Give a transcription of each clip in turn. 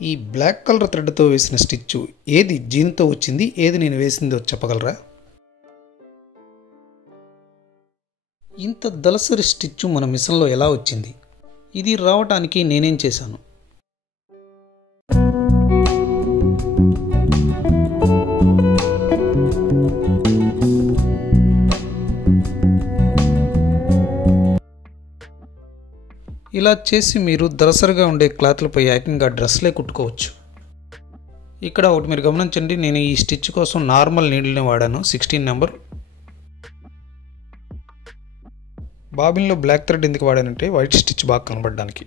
ఈ black colour థ్రెడ్తో వేసిన స్టిచ్ ఏది జీన్తో వచ్చింది, ఏది నేను వేసిందో చెప్పగలరా? ఇంత దళసరి స్టిచ్ మన మిషన్లో ఎలా వచ్చింది? ఇది రావటానికి నేనేం చేశాను? ఇలా చేసి మీరు దళసరిగా ఉండే క్లాత్లపై ఏకంగా డ్రెస్లే కుట్టుకోవచ్చు. ఇక్కడ ఒకటి మీరు గమనించండి, నేను ఈ స్టిచ్ కోసం నార్మల్ నీడిల్ని వాడాను, 16 నెంబర్. బాబిన్లో బ్లాక్ థ్రెడ్ ఎందుకు వాడానంటే వైట్ స్టిచ్ బాగా కనబడడానికి.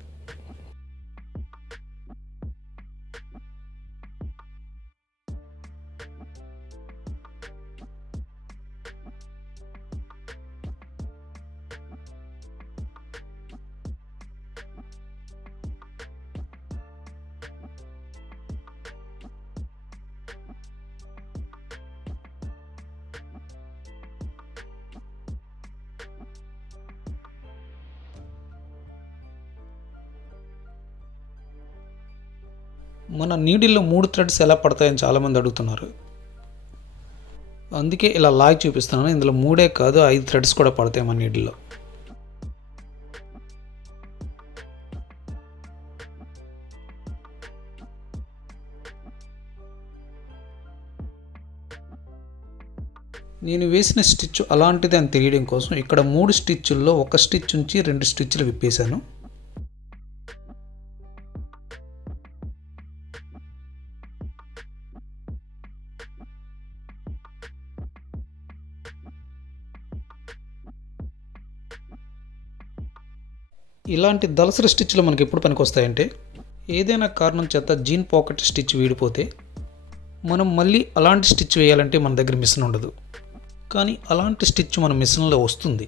మన నీడిల్లో 3 థ్రెడ్స్ ఎలా పడతాయని చాలామంది అడుగుతున్నారు. అందుకే ఇలా లాగి చూపిస్తున్నాను. ఇందులో 3 కాదు 5 థ్రెడ్స్ కూడా పడతాయి మన నీడిల్లో. నేను వేసిన స్టిచ్ అలాంటిది అని తెలియడం కోసం ఇక్కడ 3 స్టిచ్ల్లో ఒక స్టిచ్ ఉంచి 2 స్టిచ్లు విప్పేశాను. ఇలాంటి దళసరి స్టిచ్లు మనకి ఎప్పుడు పనికి వస్తాయంటే, ఏదైనా కారణం చేత జీన్ పాకెట్ స్టిచ్ వీడిపోతే మనం మళ్ళీ అలాంటి స్టిచ్ వేయాలంటే మన దగ్గర మిషన్ ఉండదు. కానీ అలాంటి స్టిచ్ మన మిషన్లో వస్తుంది.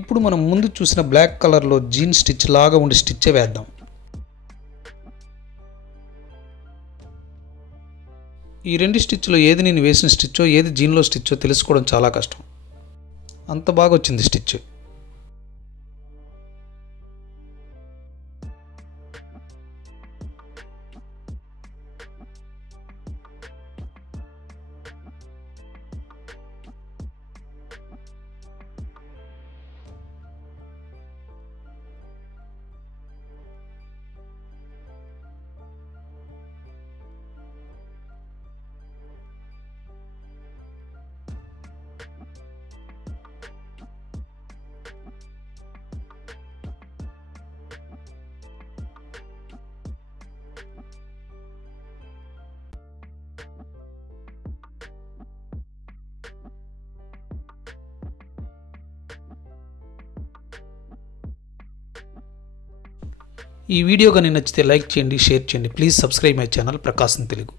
ఇప్పుడు మనం ముందు చూసిన బ్లాక్ కలర్లో జీన్ స్టిచ్ లాగా ఉండే స్టిచ్చే వేద్దాం. ఈ 2 స్టిచ్లో ఏది నేను వేసిన స్టిచ్చో ఏది జీన్లో స్టిచ్చో తెలుసుకోవడం చాలా కష్టం. అంత బాగా వచ్చింది స్టిచ్. ఈ వీడియో కానీ నచ్చితే లైక్ చేయండి, షేర్ చేయండి. Please subscribe my channel Prakasam Telugu.